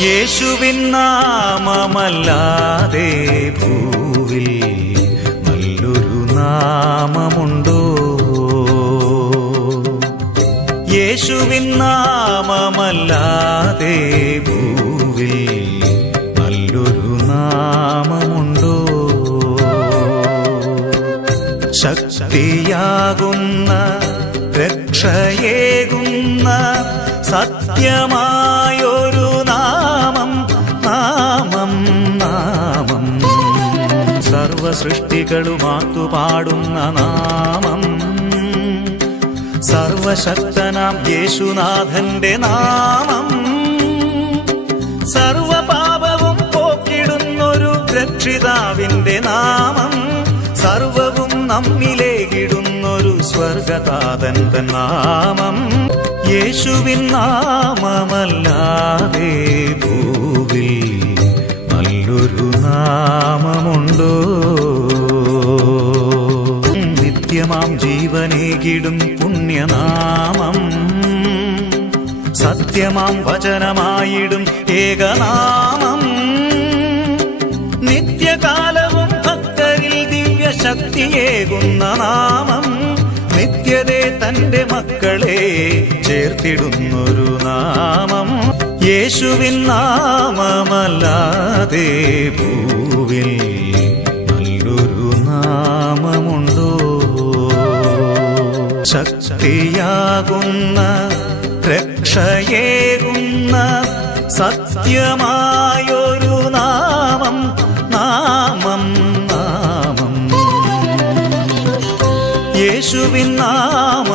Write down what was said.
യേശുവിൻ നാമമല്ലാതെ ഭൂവിൽ നല്ലൊരു നാമമുണ്ടോ? യേശുവിൻ നാമമല്ലാതെ ഭൂവിൽ നല്ലൊരു നാമമുണ്ടോ? ശക്തിയാകുന്ന രക്ഷയേകുന്ന സത്യമായൊരു നാമം നാമം നാമം സർവസൃഷ്ടികളുമാത്തു പാടുന്ന നാമം സർവശക്തനാം യേശുനാഥന്റെ നാമം സർവപാപവും പോക്കിടുന്നൊരു രക്ഷിതാവിന്റെ നാമം സർവവും നമ്മിലേകിടുന്നൊരു സ്വർഗതാതന്റെ നാമം യേശുവിൻ നാമമല്ലാതെ ഭൂവിൽ നല്ലൊരു നാമമുണ്ടോ? നിത്യമാം ജീവനേകിടും പുണ്യനാമം സത്യമാം വചനമായിടും ഏകനാമം നിത്യകാലവും ഭക്തരിൽ ദിവ്യശക്തിയേകുന്ന നാമം നിത്യതേ തന്റെ മക്കളെ ചേർത്തിടുന്നൊരു നാമം യേശുവിൻ നാമമല്ലാതെ ഭൂവിൽ നല്ലൊരു നാമമുണ്ടോ? ശക്തിയാകുന്ന രക്ഷയേകുന്ന സത്യമായൊരു നാമം നാമം നാമം യേശുവിൻ നാമം